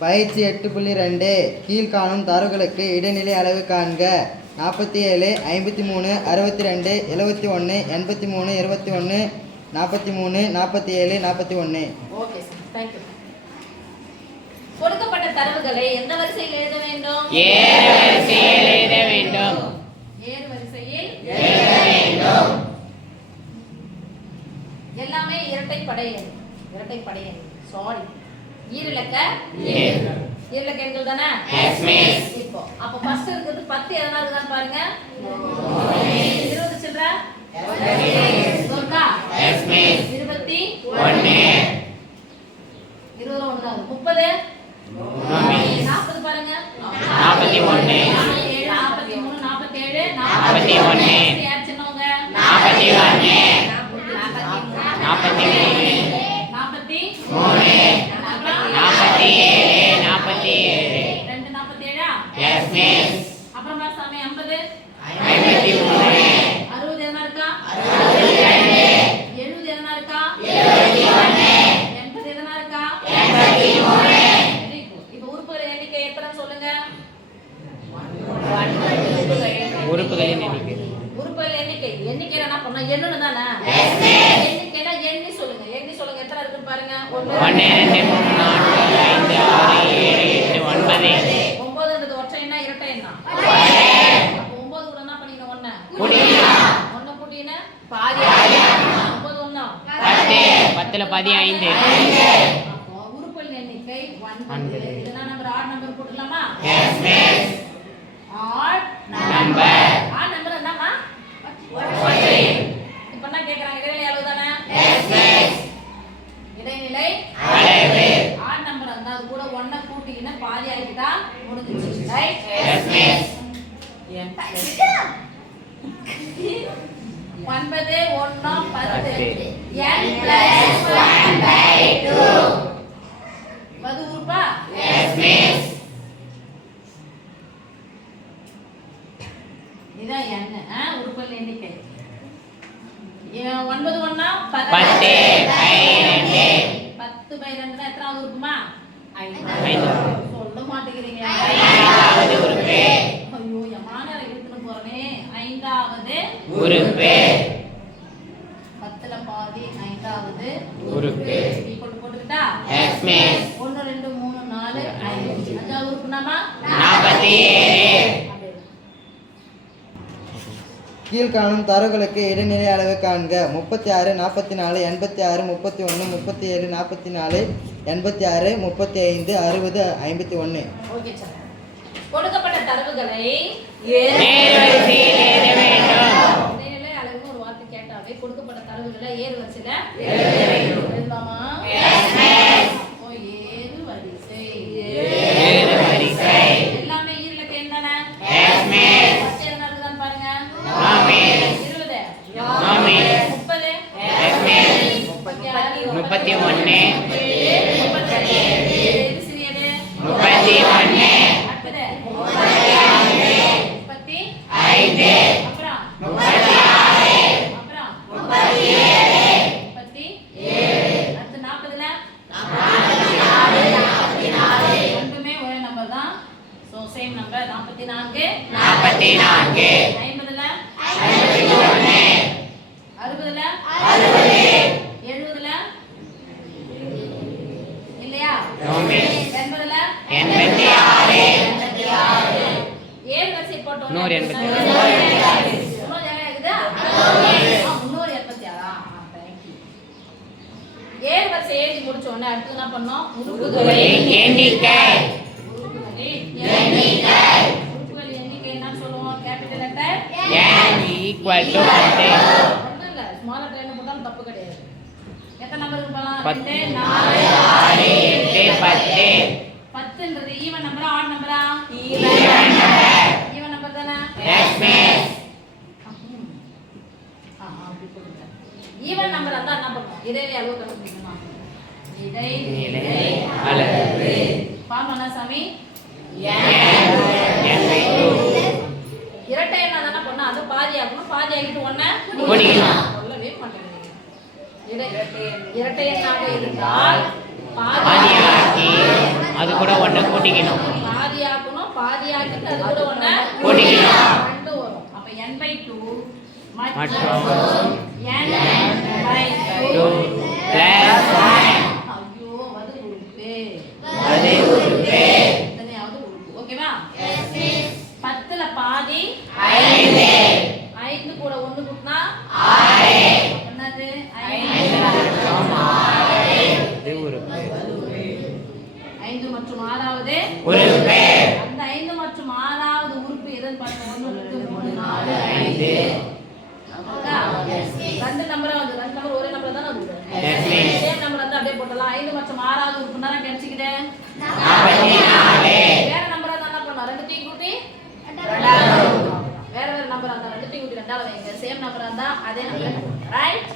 பயிற்சி 8.2 கீழ்காணும் தரவுகளுக்கு இடைநிலை அளவு காண்க. 47, 53, 62, 71, 83, 21, 43, 47, 41. Okay sir, thank you. கொடுக்கப்பட்ட தரவுகளை எந்த வரிசையில் எழுத வேண்டும்? ஏறு வரிசையில் எழுத வேண்டும். ஏறு வரிசையில் எழுத வேண்டும். எல்லாமே இரட்டைப்படை எண். சாரி, ஈரிலக்க எண்கள் தானே? Yes miss. இப்போ அப்ப ஃபர்ஸ்ட் இருக்குது 10 எதனா இருக்குதான்னு பாருங்க. 20 சில்ற சொல்றா? Yes miss. 21 21 தான். 30 40 பாருங்க. 41 43 47 41 யார் சின்னவங்க? 41 43 47 2 47 எஸ் மிஸ். அப்புறம் பாரு சாமி 50 53 60 எதனா இருக்கா? 70 எதனா இருக்கா? 80 எதனா இருக்கா? 83. இப்போ உறுப்புகள் எண்ணிக்கை எத்தனை சொல்லுங்க? உறுப்புகளின் எண்ணிக்கை. உறுப்புகள் எண்ணிக்கை என்ன பண்ணா? எண்ணு தானே? எண்ணிக்கைனா எண்ணி சொல்லுங்க. எத்தனை இருக்குன்னு பாருங்க. 1 2 3 4 5 6 7 8 9. 9ன்றது ஒற்றை எண்ணா இரட்டை எண்ணா? அப்ப 9 கூட என்ன பண்ணிக்கணும்? 1 கூட்டினா பாதி 9 1 10 10ல பாதி 5. அப்போ உறுப்புகளின் எண்ணிக்கை 9. இதெல்லாம் நம்ம ஆட் நம்பர் போட்டுடலாமா? Yes miss. Odd number. Odd number என்னமா? இப்போ என்ன கேக்குறாங்க? இடைநிலை அளவு தானே? Yes miss. இடைநிலை அளவு. ஆட் நம்பர் இருந்தா அது கூட 1 கூட்டினா பாதி ஆயிட்டா முடிஞ்சிச்சு. ரைட்? Yes miss. 9 1 10 n+1/2. வது உறுப்பா? Yes miss. இதான் n உறுப்புகள் எண்ணிக்கை. 9 1 10/2. 10/2 எத்தனாவது உறுப்புமா? 5. சொல்ல மாட்டேங்கிறீங்க. 5வது உறுப்பு. ஐயோ யமான எடுத்துட்டு போறனே. 5வது உறுப்பு. 10ல பாதி 5வது உறுப்பு. ஈக்குவல் போட்டுக்கிட்டா? Yes miss. 1 2 3 4 5. அஞ்சாவது உறுப்புனாமா? 47. கீழ்காணும் தரவுகளுக்கு இடைநிலை அளவு காண்க. 36, 44, 86, 31, 37, 44, 86, 35, 60, 51. Okay sir. கொடுக்கப்பட்ட தரவுகளை ஏறு வரிசையில் எழுத வேண்டும். இடைநிலை அளவுன்னு ஒரு வார்த்தை கேட்டாவே கொடுக்கப்பட்ட தரவுகளை ஏறு வரிசையில எழுதலாமா? Yes miss. ஓ ஏறு வரிசை. ஏறு வரிசை. எல்லாமே ஈரிலக்க எண் தானே? Yes miss. ஃபர்ஸ்ட் என்ன இருக்குதான்னு பாருங்க. No miss. 20 no miss. 30 yes miss. 31 இது சிறியது. 31 அடுத்தது 5 அப்புறம் 36 அப்புறம் 37 அடுத்து 40ல ரெண்டுமே ஒரே நம்பர் தான். சோ சேம் நம்பர் 44 44 50ல 51 60ல 70ல இல்லையா? No miss. 80ல 86 ஏழு வரிசை போட்டோம். 186 ஏழு வரிசை எழுதி முடிச்ச உடனே அடுத்து என்ன பண்ணோம்? உறுப்புகளின் எண்ணிக்கை. உறுப்புகள் எண்ணிக்கை என்ன சொல்லுவோம்? Capital letter n = 10. ஒண்ணும் இல்ல, ஸ்மால் லெட்டர் என்ன போட்டாலும் தப்பு கிடையாது. எத்தனை நம்பருக்கு போலாம்? 10 2 4 6 8 10. 10ன்றது ஈவன் நம்பரா ஆட் நம்பரா? ஈவன் நம்பர் தானே? Yes miss. அப்படி போடுங்க. ஈவன் நம்பர் இருந்தா என்ன பண்ணுவோம்? இடைநிலை அளவு கண்டுபிடிக்கணும். இடைநிலை அளவு. பாருங்க சாமி. n/2. இரட்டை எண்ணா தானே பண்ணா அது பாதி ஆகணும். பாதி ஆகிட்டு ஒண்ணே கூட்டிக்கணும். சொல்லவே மாட்டேங்கிறீங்க. இரட்டை எண்ணாக இருந்தால் பாதியாக்கி அது கூட 1 கூட்டிக்கணும். பாதியாக்கணும், பாதியாக்கிட்டு அது கூட 1 கூட்டிக்கணும். 2 வரும். அப்ப n/2 மற்றும் n/2 பிளஸ் ஐயோ அது உறுப்பு. அது உறுப்பு. எத்தனையாவது உறுப்பு. ஓகேவா? 10ல பாதி 5 கூட 1 கூட்டினா 6. என்னது 5 அது உறுப்பு. 5 மற்றும் 6வது உறுப்பு. அந்த 5 மற்றும் 6வது உறுப்பு எதுன்னு பாருங்க. 1 2 3 4 5. ரெண்டு நம்பர் வந்து ரெண்டு நம்பர் ஒரே நம்பர் தான வருது. சேம் நம்பர் வந்து அப்படியே போடலாம். 5 மற்றும் 6வது உறுப்பு என்ன கிடைச்சிக்குது? 44. வேற நம்பரா தான் என்ன பண்ணலாம்? ரெண்டுத்தையும் கூட்டி ரெண்டாவது வேற வேற நம்பரா இருந்தா ரெண்டுத்தையும் கூட்டி ரெண்டாவது வைங்க. சேம் நம்பரா இருந்தா அதே நம்பர் ரைட்?